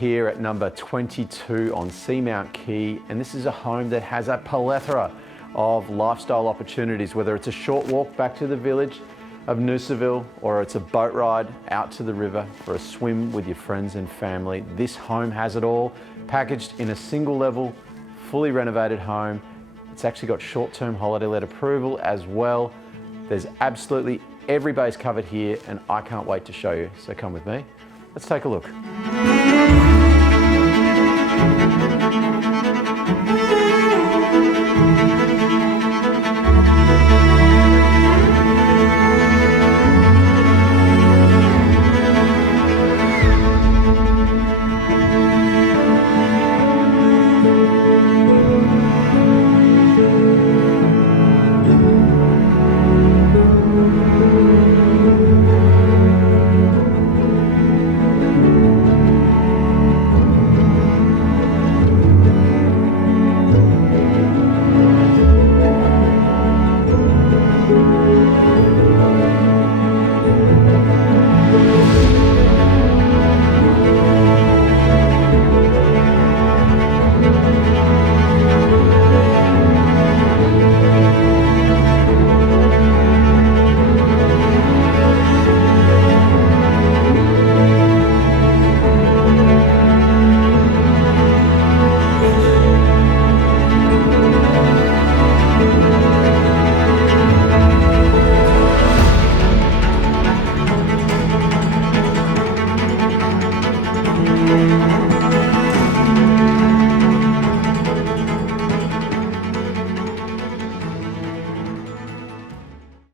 here at number 22 on Seamount Quay, and this is a home that has a plethora of lifestyle opportunities, whether it's a short walk back to the village of Noosaville or it's a boat ride out to the river for a swim with your friends and family. This home has it all, packaged in a single level, fully renovated home. It's actually got short-term holiday let approval as well. There's absolutely every base covered here, and I can't wait to show you. So come with me, let's take a look.